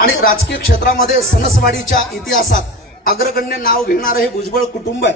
आणि राजकीय क्षेत्रामध्ये सणसवाडीच्या इतिहासात अग्रगण्य नाव घेणारं हे भुजबळ कुटुंब आहे.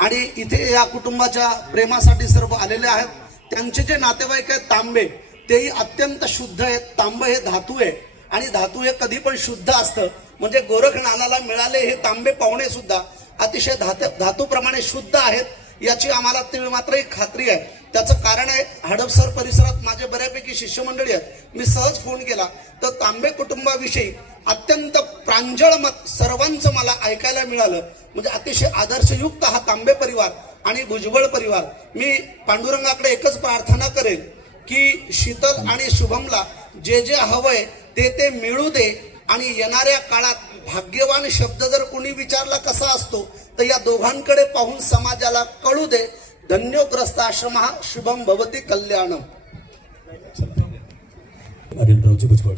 आणि इथे या कुटुंबाच्या प्रेमासाठी सर्व आलेले आहेत. त्यांचे जे नातेवाईक आहेत तांबे तेही अत्यंत शुद्ध आहेत. तांबे हे धातू आहे. आणि धातू हे कधी पण शुद्ध असतं. म्हणजे गोरखनाथाला मिळाले हे तांबे पाहुणे सुद्धा अतिशय धात धातूप्रमाणे शुद्ध आहेत. याची आम्हाला ते मात्र एक खात्री आहे. त्याचं कारण आहे हडपसर परिसरात माझे बऱ्यापैकी शिष्यमंडळी आहेत. मी सहज फोन केला. तर तांबे कुटुंबाविषयी अत्यंत प्रांजळ मत सर्वांचं मला ऐकायला मिळालं. म्हणजे अतिशय आदर्शयुक्त हा तांबे परिवार आणि भुजबळ परिवार. मी पांडुरंगाकडे एकच प्रार्थना करेल की शीतल आणि शुभमला जे जे हवंय ते ते मिळू दे. आणि येणाऱ्या काळात भाग्यवान शब्द जर कोणी विचारला कसा असतो तर या दोघांकडे पाहून समाजाला कळू दे. धन्योग्रस्त आश्रम हा शुभम भवती कल्याणम. अनिलरावजी भुजबळ.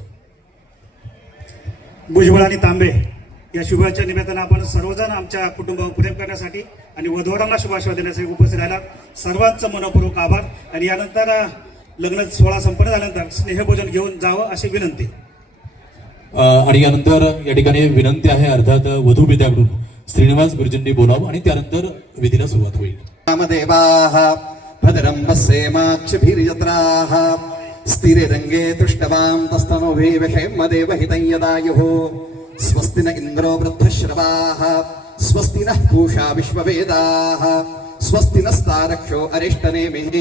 भुजबळ आणि तांबे या शुभाच्या निमित्तानं आपण सर्वजण आमच्या कुटुंबावर प्रेम करण्यासाठी आणि वधूवरांना शुभाशय देण्यासाठी उपस्थित राहिला सर्वांचं मनपूर्वक आभार. आणि यानंतर लग्न सोहळा संपन्न झाल्यानंतर स्नेहभोजन घेऊन जावं अशी विनंती. आणि यानंतर या ठिकाणी विनंती आहे अर्थात वधू विद्याकडून श्रीनिवास गुरुजींनी बोलावं आणि त्यानंतर विधीला सुरुवात होईल. रामदेवाः भद्रं पश्येमाक्षभिर्यत्राः स्थिरे रंगे तुष्टवां तस्तनोभिविषयमदेव यदायुः स्वस्ति न इन्द्रो वृद्धश्रवाः स्वस्ति नः पूषा विश्ववेदाः स्वस्ति नस्तारक्षो अरिष्टनेमिः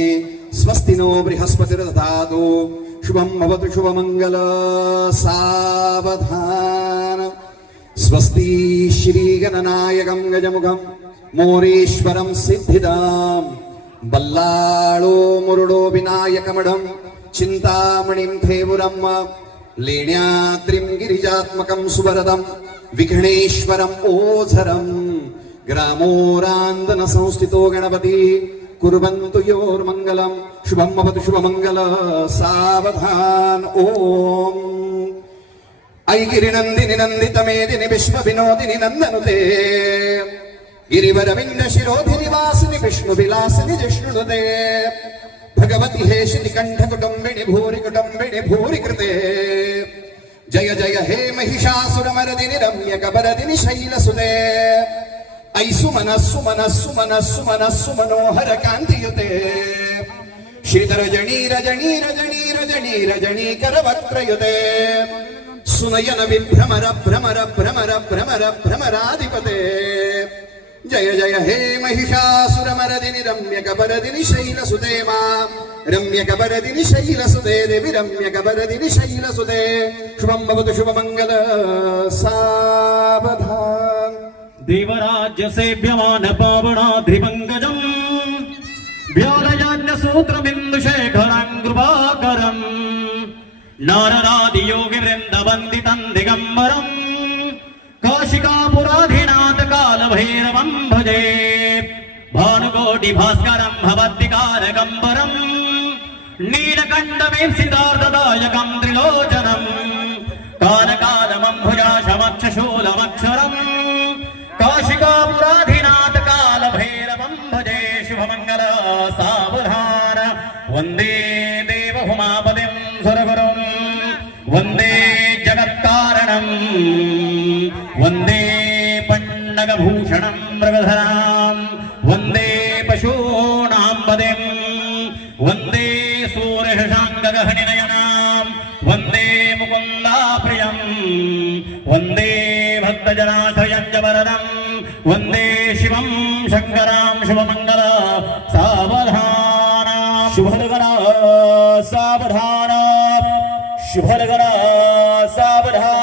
स्वस्ति नो बृहस्पतिर्दधातु। शुभं भवतु शुभमङ्गल सावधान స్వస్తి శ్రీగణనాయకం గజముఖం మోరేశ్వరం సిద్ధిదాం బల్లాళో మురుడో వినాయకమడం చింతామణిం ధేవురమ్మ లేణ్యాద్రిం గిరిజాత్మకం సువరదం విఘ్నేశ్వరం ఓధరం గ్రామోరాందన సంస్థితో గణపతి కుర్వంతు యోర్మంగళం శుభం భవతు శుభమంగళ సావధాన్ ఓం ഐകിരിനന്ദിനി നന്ദിതമേദിനി വിശ്വവിനോദിനി നന്ദനുതേ ഗിരിവരവിന്ദ ശിരോധിനി വാസിനി വിഷ്ണു വിലാസിനി ജിഷ്ണുതേ ഭഗവതി ഹേഷിനി കണ്ഠകുടുംബിണി ഭൂരി കുടുംബിണി ഭൂരി കൃതേ ജയ ജയ ഹേ മഹിഷാസുരമരദിനി രമ്യ കപരദിനി ശൈലസുതേ ഐസു മനസ്സു മനസ്സു മനസ്സു മനസ്സു മനോഹര കാന്തിയുതേ ശ്രീധരജണീ രജണീ രജണീ രജണീ രജണീകരവക്രയുതേ सुनयन विभ्रमर भ्रमर भ्रमर भ्रमर भ्रमराधिपते। जय जय हे महिषासुरमरदिनि रम्य कबरदिनि शैलसुते मा रम्य कबरदिनि शैलसुते देवि रम्य कबरदिनि शैलसुते। शुभं भवतु शुभमङ्गल सावधान। देवराज्य सेव्यमान पावनाद्रिपङ्कजम् व्यालयान्यसूत्रबिन्दुशेखराङ्कृपाकरम् नारदादियोगिवृन्दवन्दितम् दिगम्बरम् काशिकापुराधिनाथ कालभैरवम् भजे भानुकोटिभास्करम् भवद्विकारकम्बरम् नीलकण्डवीप्सितार्थदायकम् त्रिलोचनम् कालकालमम्भुजाशमक्षशूलमक्षरम् काशिकापुराधिनाथ कालभैरवम् भजे शुभमङ्गल सावधान वन्दे देवहुमापतिम् सुरगुरुम् వందే జగత్కారణం వందే పండగభూషణం మృగధరాం వందే పశూనాం పదిం వందే సూర్యశాంగగహనినయనాం వందే ముకుందాప్రియం వందే భక్తజనాశయం జవరదం వందే శివం శంకరాం శుభమంగళ సావధాన శుభగణ సావధాన. शुभ शुभलगण सावधान।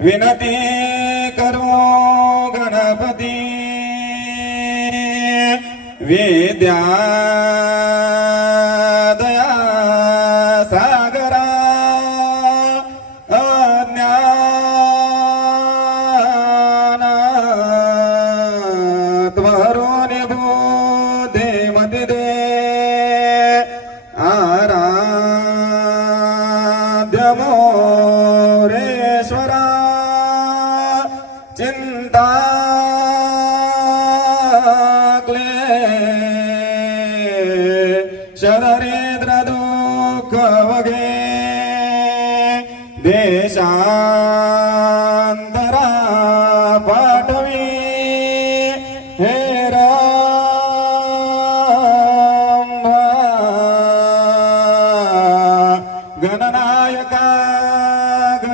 વિનતી કરો ગણપતિ વિદ્યા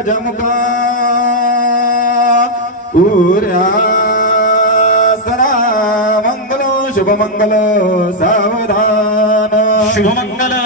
गजमुखा पूर्या सरा मंगलो शुभमंगल सावधान। शुभमंगल।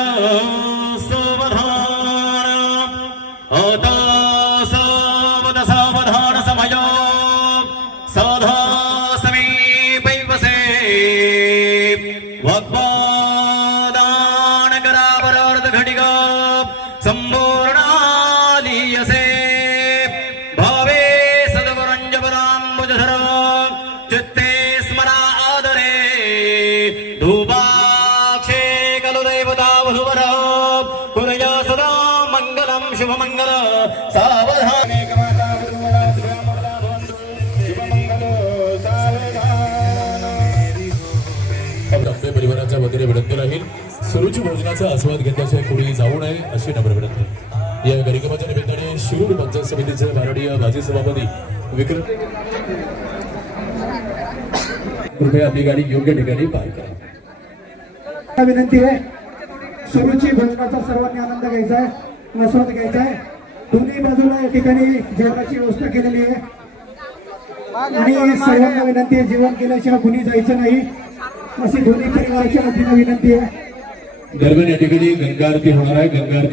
सुरुची भोजनाचा आस्वाद घेतल्याशिवाय पुढे जाऊ नये अशी नम्र विनंती. या कार्यक्रमाच्या निमित्ताने शिरूर पंचायत समितीचे भारतीय माजी सभापती विक्रम कृपया आपली गाडी योग्य ठिकाणी पार्क करा. विनंती आहे सुरुची भोजनाचा सर्वांनी आनंद घ्यायचा आहे आस्वाद घ्यायचा आहे. दोन्ही बाजूला या ठिकाणी जेवणाची व्यवस्था केलेली आहे. आणि सर्वांना विनंती आहे जेवण केल्याशिवाय कुणी जायचं नाही. अशी दोन्ही परिवाराच्या वतीनं विनंती आहे. दरम्यान या गंगा आरती होणार आहे गंगा आरती।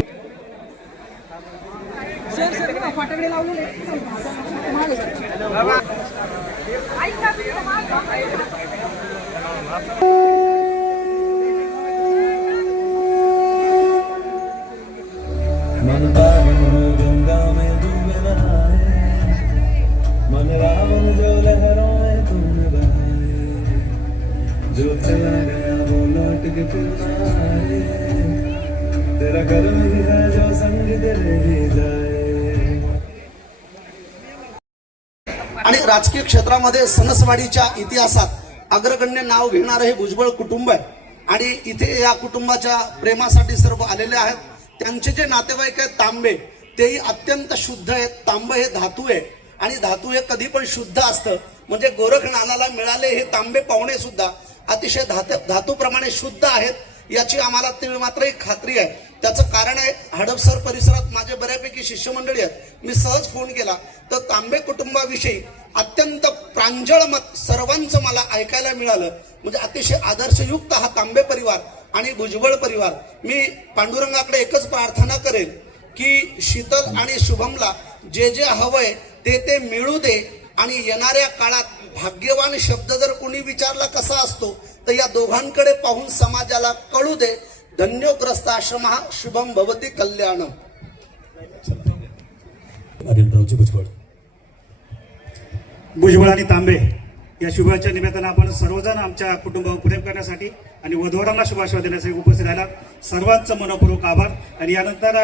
तेरा करम ही है जो संग तेरे ही जाए आणि राजकीय क्षेत्रामध्ये सणसवाडीच्या इतिहासात अग्रगण्य नाव घेणारं हे भुजबळ कुटुंब आहे. आणि इथे या कुटुंबाच्या प्रेमासाठी सर्व आलेले आहेत. त्यांचे जे नातेवाईक आहेत तांबे तेही अत्यंत शुद्ध आहेत. तांबे हे धातू आहे. आणि धातू हे कधी पण शुद्ध असतं. म्हणजे गोरखनाथाला मिळाले हे तांबे पाहुणे सुद्धा अतिशय धात धातूप्रमाणे शुद्ध आहेत याची आम्हाला तीळ मात्र एक खात्री आहे. त्याचं कारण आहे हडपसर परिसरात माझे बऱ्यापैकी शिष्यमंडळी आहेत. मी सहज फोन केला तर तांबे कुटुंबाविषयी अत्यंत प्रांजळ मत सर्वांचं मला ऐकायला मिळालं. म्हणजे अतिशय आदर्शयुक्त हा तांबे परिवार आणि भुजबळ परिवार. मी पांडुरंगाकडे एकच प्रार्थना करेन की शीतल आणि शुभमला जे जे हवंय ते ते मिळू दे आणि येणाऱ्या काळात भाग्यवान शब्द जर कोणी विचारला कसा असतो तर या दोघांकडे पाहून समाजाला कळू दे. धन्योग्रस्त आश्रम हा शुभम भवती कल्याणम. अनिलरावजी भुजबळ. भुजबळ आणि तांबे या शुभाच्या निमित्तानं आपण सर्वजण आमच्या कुटुंबावर प्रेम करण्यासाठी आणि वधूवरांना शुभाशिवा देण्यासाठी उपस्थित राहिला सर्वांचं मनपूर्वक आभार. आणि यानंतर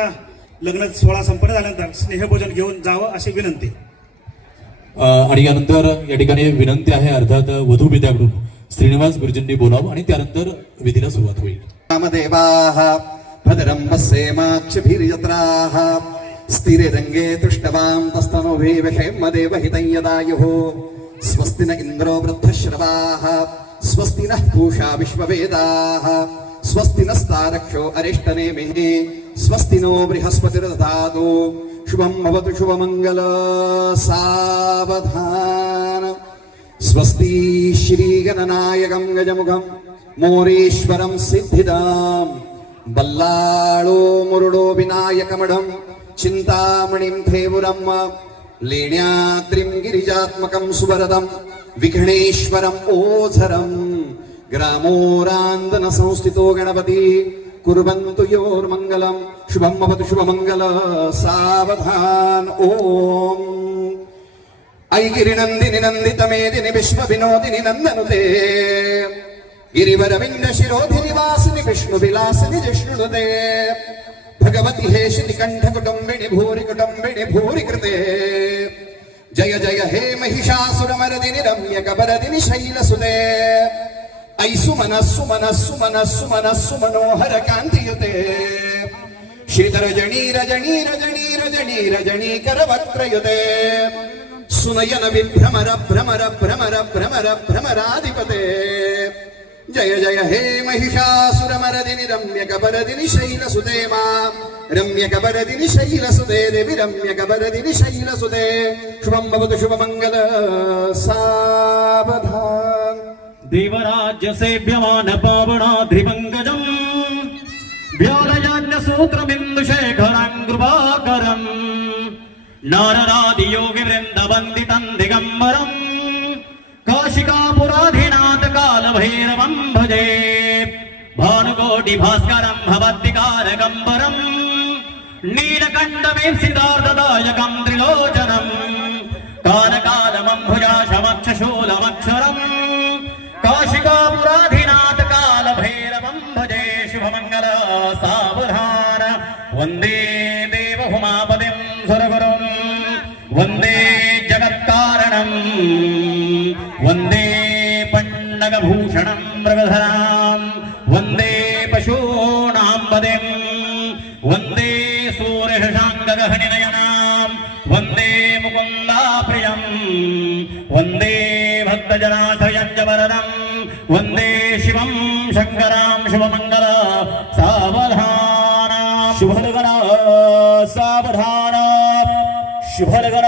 लग्न सोहळा संपन्न झाल्यानंतर स्नेहभोजन घेऊन जावं अशी विनंती. आणि यानंतर या ठिकाणी विनंती आहे अर्थात वधू विद्याकडून श्रीनिवास गुरुजींनी बोलावं आणि त्यानंतर विधीला सुरुवात होईल रामदेवाः भद्रं पश्येमाक्षभिर्यत्राः स्थिरे रङ्गे तुष्टवां तस्तनोभिविषेमदेव हितं यदायुः स्वस्ति न इन्द्रो वृद्धश्रवाः स्वस्ति नः पूषा विश्ववेदाः स्वस्ति नस्तारक्षो अरिष्टनेमिः स्वस्ति नो बृहस्पतिर्दधातु శుభం భవతు శుభమంగళ సావధాన స్వస్తి శ్రీగణనాయకం గజముఖం మోరేశ్వరం సిద్ధిదాం బల్లాళో మురుడో వినాయకమడం చింతామణిం ధేవురమ్మ లేణ్యాద్రిం గిరిజాత్మకం సువరదం విఘ్నేశ్వరం ఓధరం గ్రామోరాందన సంస్థితో గణపతి कुर्वन्तु योर्मङ्गलम् शुभं भवतु शुभमङ्गल सावधान ॐ ऐगिरिनन्दिनि नन्दितमेदिनि विश्वविनोदिनि नन्दनुते गिरिवरविन्द शिरोधिनि वासिनि विष्णुविलासिनि जिष्णुनुते भगवति हेशिनि कण्ठकुटुम्बिनि भूरि कुटुम्बिनि भूरि कृते जय जय हे महिषासुरमरदिनि रम्य कबरदिनि शैलसुते ഐസുമന സുമന സുമന സുമന സുമനോഹര കാന്തിയുതേ ശീതരജണീ രജണീ രജണീ രജണീ രജണീകരവക്ത്രയുതേ സുനയന വിഭ്രമര ഭ്രമര ഭ്രമര ഭ്രമര ഭ്രമരാധിപതേ. ജയ ജയ ഹേ മഹിഷാസുരമരദിനി രമ്യ കപരദിനി ശൈലസുതേ മാം. രമ്യ കപരദിനി ശൈലസുതേ ദേവി രമ്യ കപരദിനി ശൈലസുതേ ശുഭം ഭവതു ശുഭമംഗല സാവധാ. शुभमङ्गल सावधान देवराज्य सेव्यमान पावनाद्रिपङ्कजम् व्यालयान्यसूत्रबिन्दुशेखराङ्कृपाकरम् नारदादियोगिवृन्दवन्दितम् दिगम्बरम् काशिकापुराधिनाथकालभैरवम् भजे भानुकोटिभास्करम् भवद्विकारकम्बरम् नीलकण्डवीप्सितार्ददायकम् त्रिलोचनम् कालकालमम्भुजाशमक्षशूलमक्षरम् काशिकापुराधिनाथ వందే దేవహుమాపదిం సురగురుం వందే జగత్కారణం వందే పండగభూషణం మృగధరా शुभलगण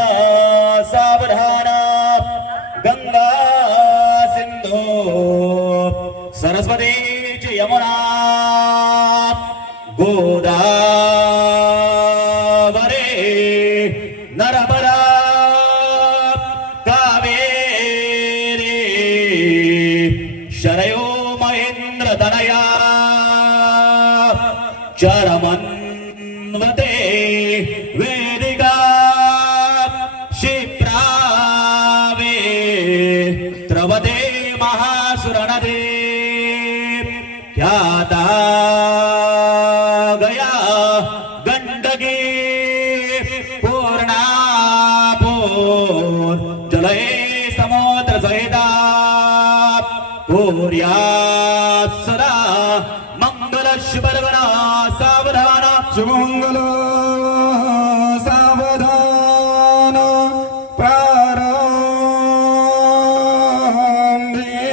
પ્રારંભે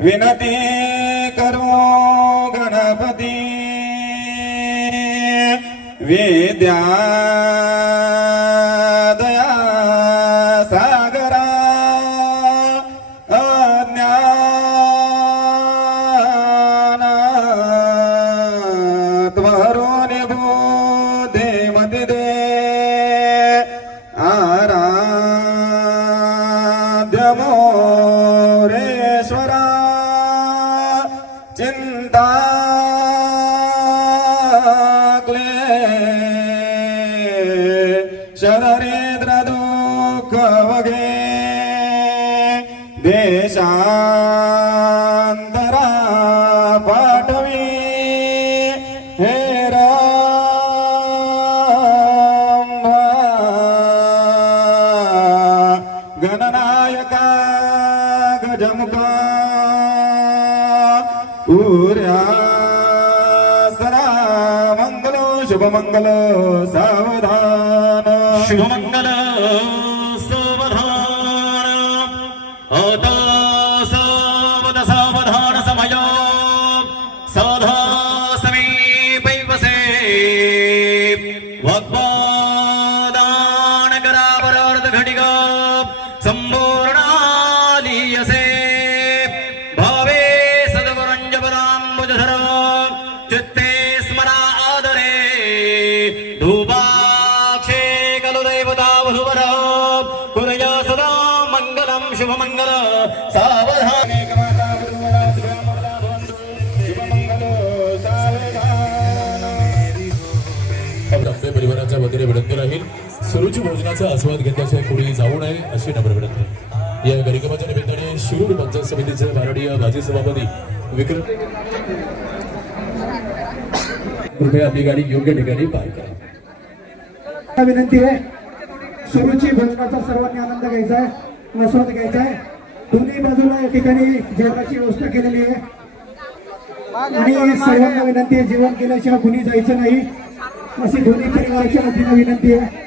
વિનતી કરો ગણપતિ વિદ્યા Ah. गजमुखा उर्या सरा मंगल शुभमंगल सावधान. शुभमङ्गल सुरुची भोजनाचा आस्वाद घेतल्याशिवाय कुणी जाऊ नये अशी नम्र विनंती. या कार्यक्रमाच्या निमित्ताने शिरूर पंचायत समितीचे भारतीय माजी सभापती विक्रम कृपया आपली गाडी योग्य ठिकाणी पार्क करा. विनंती आहे सुरुची भोजनाचा सर्वांनी आनंद घ्यायचा आहे आस्वाद घ्यायचा आहे. दोन्ही बाजूला या ठिकाणी जेवणाची व्यवस्था केलेली आहे. आणि सर्वांना विनंती आहे जेवण केल्याशिवाय कुणी जायचं नाही अशी दोन्ही परिवाराच्या वतीनं विनंती आहे.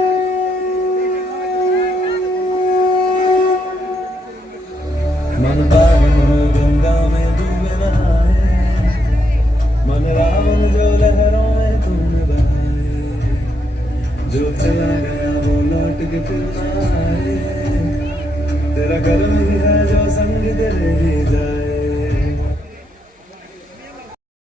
लौट के फिर ना आए तेरा कर्म ही है जो संग तेरे ही जाए